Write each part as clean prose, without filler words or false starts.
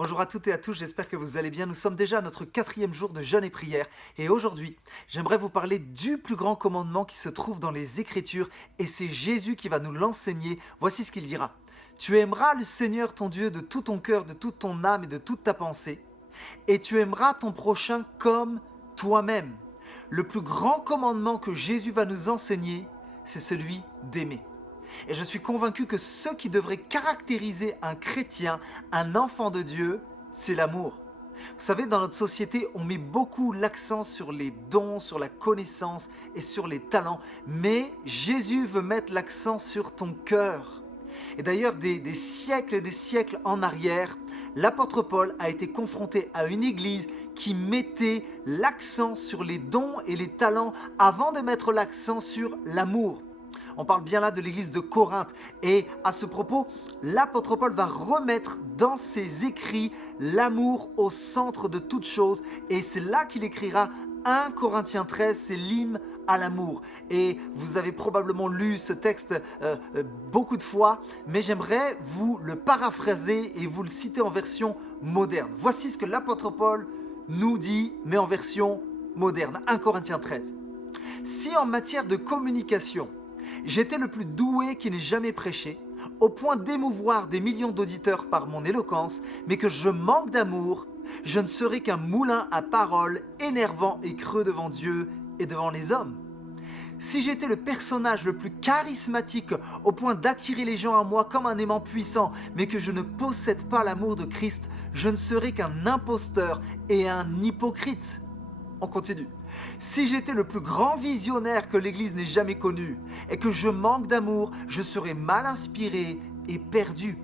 Bonjour à toutes et à tous, j'espère que vous allez bien. Nous sommes déjà à notre 4e jour de jeûne et prière. Et aujourd'hui, j'aimerais vous parler du plus grand commandement qui se trouve dans les Écritures. Et c'est Jésus qui va nous l'enseigner. Voici ce qu'il dira. Tu aimeras le Seigneur ton Dieu de tout ton cœur, de toute ton âme et de toute ta pensée. Et tu aimeras ton prochain comme toi-même. Le plus grand commandement que Jésus va nous enseigner, c'est celui d'aimer. Et je suis convaincu que ce qui devrait caractériser un chrétien, un enfant de Dieu, c'est l'amour. Vous savez, dans notre société, on met beaucoup l'accent sur les dons, sur la connaissance et sur les talents, mais Jésus veut mettre l'accent sur ton cœur. Et d'ailleurs, des siècles et des siècles en arrière, l'apôtre Paul a été confronté à une église qui mettait l'accent sur les dons et les talents avant de mettre l'accent sur l'amour. On parle bien là de l'église de Corinthe. Et à ce propos, l'apôtre Paul va remettre dans ses écrits l'amour au centre de toute chose. Et c'est là qu'il écrira 1 Corinthiens 13, c'est l'hymne à l'amour. Et vous avez probablement lu ce texte beaucoup de fois, mais j'aimerais vous le paraphraser et vous le citer en version moderne. Voici ce que l'apôtre Paul nous dit, mais en version moderne. 1 Corinthiens 13. Si en matière de communication, j'étais le plus doué qui n'ait jamais prêché, au point d'émouvoir des millions d'auditeurs par mon éloquence, mais que je manque d'amour, je ne serai qu'un moulin à paroles énervant et creux devant Dieu et devant les hommes. Si j'étais le personnage le plus charismatique au point d'attirer les gens à moi comme un aimant puissant, mais que je ne possède pas l'amour de Christ, je ne serai qu'un imposteur et un hypocrite. On continue. Si j'étais le plus grand visionnaire que l'Église n'ait jamais connu et que je manque d'amour, je serais mal inspiré et perdu.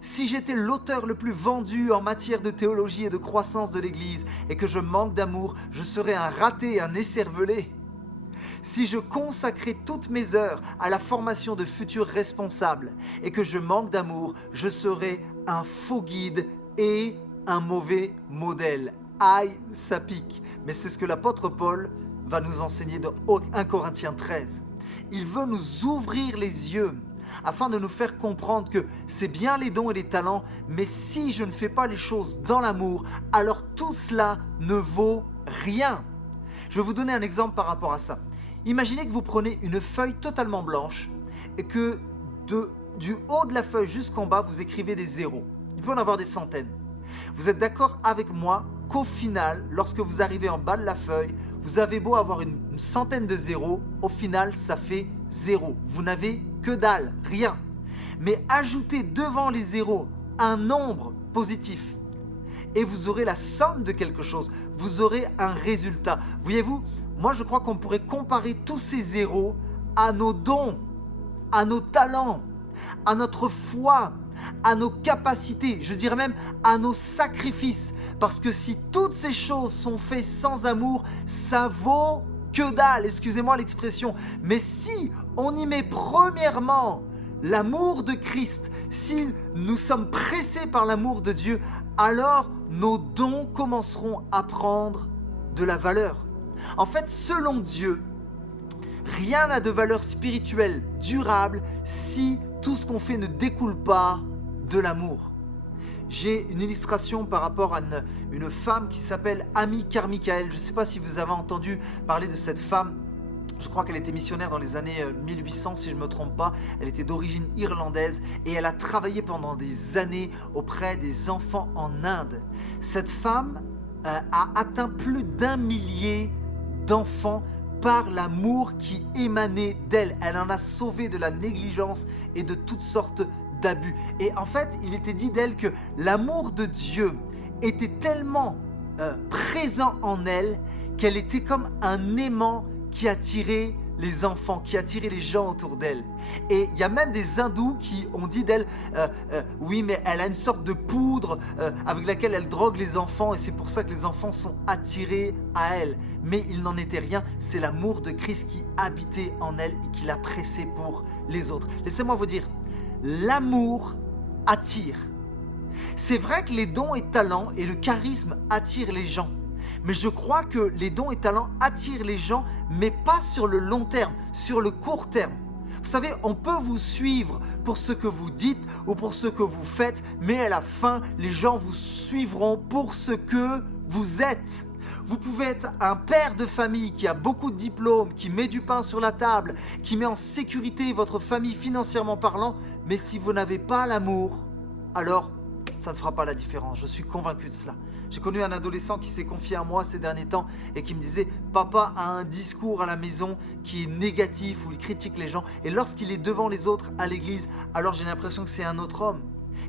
Si j'étais l'auteur le plus vendu en matière de théologie et de croissance de l'Église et que je manque d'amour, je serais un raté et un écervelé. Si je consacrais toutes mes heures à la formation de futurs responsables et que je manque d'amour, je serais un faux guide et un mauvais modèle. Aïe, ça pique. Mais c'est ce que l'apôtre Paul va nous enseigner dans 1 Corinthiens 13. Il veut nous ouvrir les yeux afin de nous faire comprendre que c'est bien les dons et les talents, mais si je ne fais pas les choses dans l'amour, alors tout cela ne vaut rien. Je vais vous donner un exemple par rapport à ça. Imaginez que vous prenez une feuille totalement blanche et que du haut de la feuille jusqu'en bas, vous écrivez des zéros. Il peut en avoir des centaines. Vous êtes d'accord avec moi qu'au final, lorsque vous arrivez en bas de la feuille, vous avez beau avoir une centaine de zéros, au final, ça fait zéro. Vous n'avez que dalle, rien. Mais ajoutez devant les zéros un nombre positif et vous aurez la somme de quelque chose. Vous aurez un résultat. Voyez-vous, moi je crois qu'on pourrait comparer tous ces zéros à nos dons, à nos talents, à notre foi, à nos capacités, je dirais même à nos sacrifices. Parce que si toutes ces choses sont faites sans amour, ça vaut que dalle, excusez-moi l'expression. Mais si on y met premièrement l'amour de Christ, si nous sommes pressés par l'amour de Dieu, alors nos dons commenceront à prendre de la valeur. En fait, selon Dieu, rien n'a de valeur spirituelle durable si tout ce qu'on fait ne découle pas de l'amour. J'ai une illustration par rapport à une femme qui s'appelle Amy Carmichael. Je ne sais pas si vous avez entendu parler de cette femme. Je crois qu'elle était missionnaire dans les années 1800, si je ne me trompe pas. Elle était d'origine irlandaise et elle a travaillé pendant des années auprès des enfants en Inde. Cette femme a atteint plus d'1 millier d'enfants par l'amour qui émanait d'elle. Elle en a sauvé de la négligence et de toutes sortes d'abus. Et en fait, il était dit d'elle que l'amour de Dieu était tellement présent en elle qu'elle était comme un aimant qui attirait les enfants, qui attirait les gens autour d'elle. Et il y a même des hindous qui ont dit d'elle oui, mais elle a une sorte de poudre avec laquelle elle drogue les enfants et c'est pour ça que les enfants sont attirés à elle. Mais il n'en était rien, c'est l'amour de Christ qui habitait en elle et qui l'a pressé pour les autres. Laissez-moi vous dire, l'amour attire. C'est vrai que les dons et talents et le charisme attirent les gens. Mais je crois que les dons et talents attirent les gens, mais pas sur le long terme, sur le court terme. Vous savez, on peut vous suivre pour ce que vous dites ou pour ce que vous faites, mais à la fin, les gens vous suivront pour ce que vous êtes. Vous pouvez être un père de famille qui a beaucoup de diplômes, qui met du pain sur la table, qui met en sécurité votre famille financièrement parlant, mais si vous n'avez pas l'amour, alors ça ne fera pas la différence. Je suis convaincu de cela. J'ai connu un adolescent qui s'est confié à moi ces derniers temps et qui me disait « Papa a un discours à la maison qui est négatif, où il critique les gens, et lorsqu'il est devant les autres à l'église, alors j'ai l'impression que c'est un autre homme. »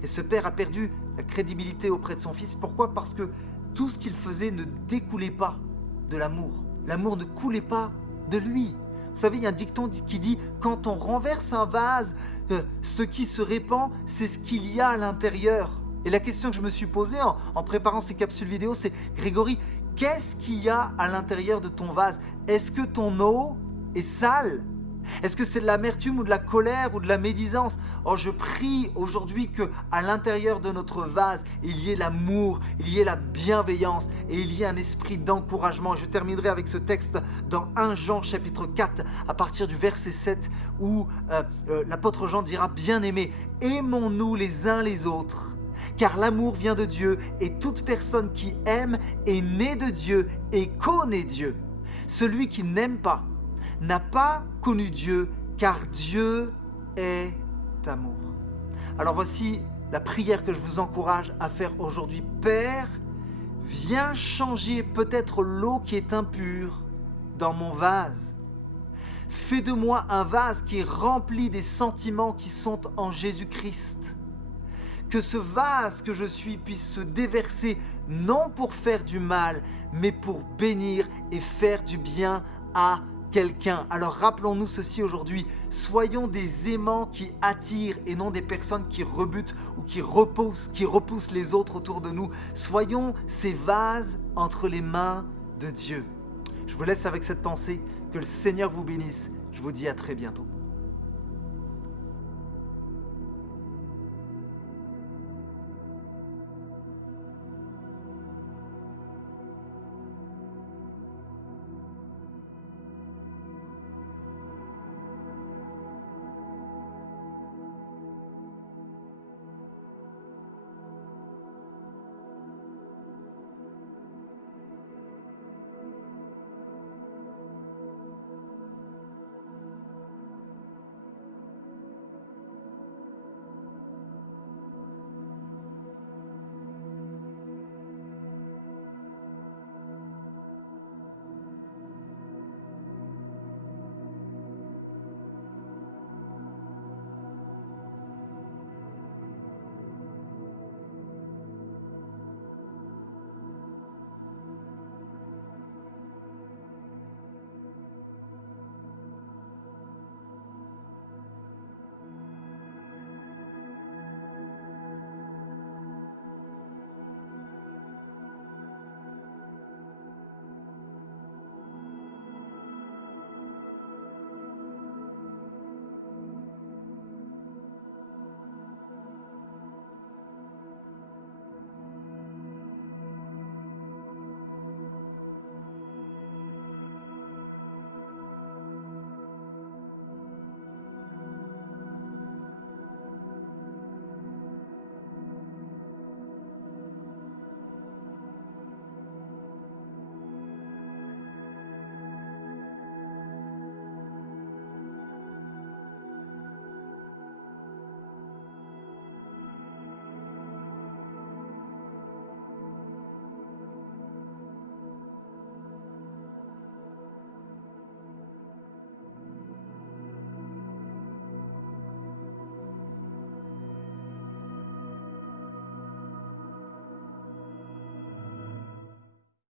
Et ce père a perdu la crédibilité auprès de son fils. Pourquoi ? Parce que tout ce qu'il faisait ne découlait pas de l'amour. L'amour ne coulait pas de lui. Vous savez, il y a un dicton qui dit « Quand on renverse un vase, ce qui se répand, c'est ce qu'il y a à l'intérieur. » Et la question que je me suis posée en préparant ces capsules vidéo, c'est « Grégory, qu'est-ce qu'il y a à l'intérieur de ton vase ? Est-ce que ton eau est sale ? Est-ce que c'est de l'amertume ou de la colère ou de la médisance ? Oh, je prie aujourd'hui qu'à l'intérieur de notre vase, il y ait l'amour, il y ait la bienveillance et il y ait un esprit d'encouragement. Je terminerai avec ce texte dans 1 Jean chapitre 4 à partir du verset 7 où l'apôtre Jean dira « Bien-aimés, aimons-nous les uns les autres ». Car l'amour vient de Dieu et toute personne qui aime est née de Dieu et connaît Dieu. Celui qui n'aime pas n'a pas connu Dieu, car Dieu est amour. Alors voici la prière que je vous encourage à faire aujourd'hui. Père, viens changer peut-être l'eau qui est impure dans mon vase. Fais de moi un vase qui est rempli des sentiments qui sont en Jésus-Christ. Que ce vase que je suis puisse se déverser, non pour faire du mal, mais pour bénir et faire du bien à quelqu'un. Alors rappelons-nous ceci aujourd'hui, soyons des aimants qui attirent et non des personnes qui rebutent ou qui repoussent les autres autour de nous. Soyons ces vases entre les mains de Dieu. Je vous laisse avec cette pensée, que le Seigneur vous bénisse. Je vous dis à très bientôt.